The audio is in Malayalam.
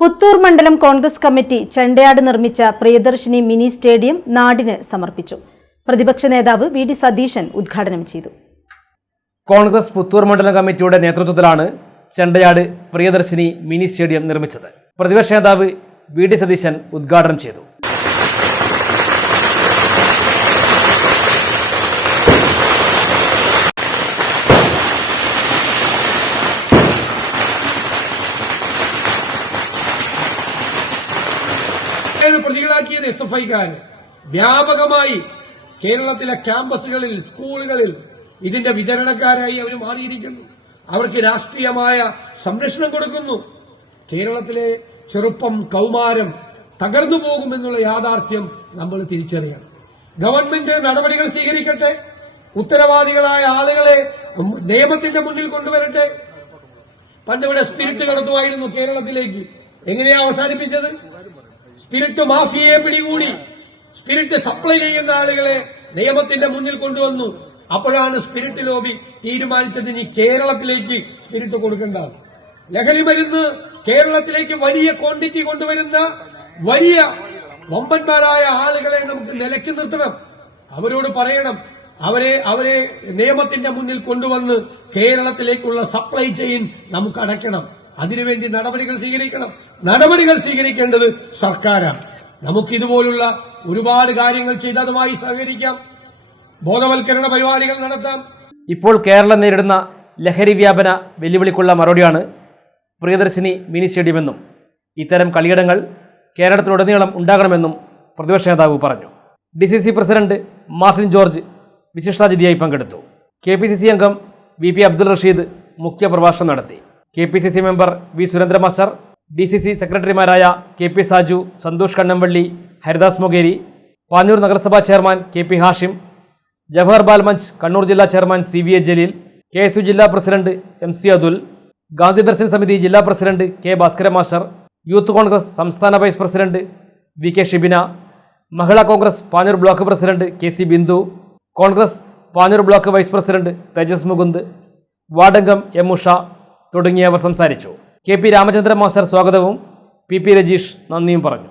പുത്തൂർ മണ്ഡലം കോൺഗ്രസ് കമ്മിറ്റി ചെണ്ടയാട് നിർമ്മിച്ച പ്രിയദർശിനി മിനി സ്റ്റേഡിയം നാടിന് സമർപ്പിച്ചു. പ്രതിപക്ഷ നേതാവ് വി ഡി സതീശൻ ഉദ്ഘാടനം ചെയ്തു. കോൺഗ്രസ് പുത്തൂർ മണ്ഡലം കമ്മിറ്റിയുടെ നേതൃത്വത്തിലാണ് ചെണ്ടയാട് പ്രിയദർശിനി മിനി സ്റ്റേഡിയം നിർമ്മിച്ചത്. പ്രതിപക്ഷ നേതാവ് വി ഡി സതീശൻ ഉദ്ഘാടനം ചെയ്തു. ആണ് പ്രതികളാക്കിയത് എസ് എഫ് ഐക്കാര് വ്യാപകമായി കേരളത്തിലെ ക്യാമ്പസുകളിൽ സ്കൂളുകളിൽ ഇതിന്റെ വിതരണക്കാരായി അവർ മാറിയിരിക്കുന്നു. അവർക്ക് രാഷ്ട്രീയമായ സംരക്ഷണം കൊടുക്കുന്നു. കേരളത്തിലെ ചെറുപ്പം കൗമാരം തകർന്നു പോകുമെന്നുള്ള യാഥാർത്ഥ്യം നമ്മൾ തിരിച്ചറിയണം. ഗവൺമെന്റ് നടപടികൾ സ്വീകരിക്കട്ടെ. ഉത്തരവാദികളായ ആളുകളെ നിയമത്തിന്റെ മുന്നിൽ കൊണ്ടുവരട്ടെ. പണ്ടിവിടെ സ്പിരിറ്റ് കടത്തുമായിരുന്നു കേരളത്തിലേക്ക്. എങ്ങനെയാ അവസാനിപ്പിച്ചത്? സ്പിരിറ്റ് മാഫിയയെ പിടികൂടി. സ്പിരിറ്റ് സപ്ലൈ ചെയ്യുന്ന ആളുകളെ നിയമത്തിന്റെ മുന്നിൽ കൊണ്ടുവന്നു. അപ്പോഴാണ് സ്പിരിറ്റ് ലോബി തീരുമാനിച്ചത് ഇനി കേരളത്തിലേക്ക് സ്പിരിറ്റ് കൊടുക്കേണ്ട. ലഹരി മരുന്ന് കേരളത്തിലേക്ക് വലിയ ക്വാണ്ടിറ്റി കൊണ്ടുവരുന്ന വലിയ വമ്പന്മാരായ ആളുകളെ നമുക്ക് നിലയ്ക്ക് നിർത്തണം. അവരോട് പറയണം. അവരെ അവരെ നിയമത്തിന്റെ മുന്നിൽ കൊണ്ടുവന്ന് കേരളത്തിലേക്കുള്ള സപ്ലൈ ചെയിൻ നമുക്ക് അടയ്ക്കണം. അതിനുവേണ്ടി നടപടികൾ സ്വീകരിക്കണം. നടപടികൾ സ്വീകരിക്കേണ്ടത് സർക്കാരാണ്. നമുക്കിതുപോലുള്ള ഒരുപാട് കാര്യങ്ങൾ ചെയ്ത് അതുമായി സഹകരിക്കാം. ബോധവൽക്കരണ പരിപാടികൾ നടത്താം. ഇപ്പോൾ കേരളം നേരിടുന്ന ലഹരി വ്യാപന വെല്ലുവിളിക്കുള്ള മറുപടിയാണ് പ്രിയദർശിനി മിനി സ്റ്റേഡിയമെന്നും ഇത്തരം കളിയിടങ്ങൾ കേരളത്തിലുടനീളം ഉണ്ടാകണമെന്നും പ്രതിപക്ഷ നേതാവ് പറഞ്ഞു. D C C president Martin George വിശിഷ്ടാതിഥിയായി പങ്കെടുത്തു. കെ പി സി സി അംഗം വി പി അബ്ദുൾ റഷീദ് മുഖ്യപ്രഭാഷണം നടത്തി. K P C C member V Surendra master D C C സെക്രട്ടറിമാരായ കെ പി സാജു സന്തോഷ് കണ്ണമ്പള്ളി ഹരിദാസ് മൊകേരി പാനൂർ നഗരസഭാ chairman K P Hashim Jawahar Balmanch Kannur ജില്ലാ chairman C V A Jaleel K S U ജില്ലാ president M C Athul Gandhi Darshan Samiti ജില്ലാ president K Bhaskara master youth Congress സംസ്ഥാന vice president V K Shibina Mahila Congress Panoor block president K C Bindu Congress Panoor block vice president Thejas Mukund വാർഡംഗം M Usha തുടങ്ങിയവർ സംസാരിച്ചു. കെ പി രാമചന്ദ്രൻ മാസ്റ്റർ സ്വാഗതവും പി പി രജീഷ് നന്ദിയും പറഞ്ഞു.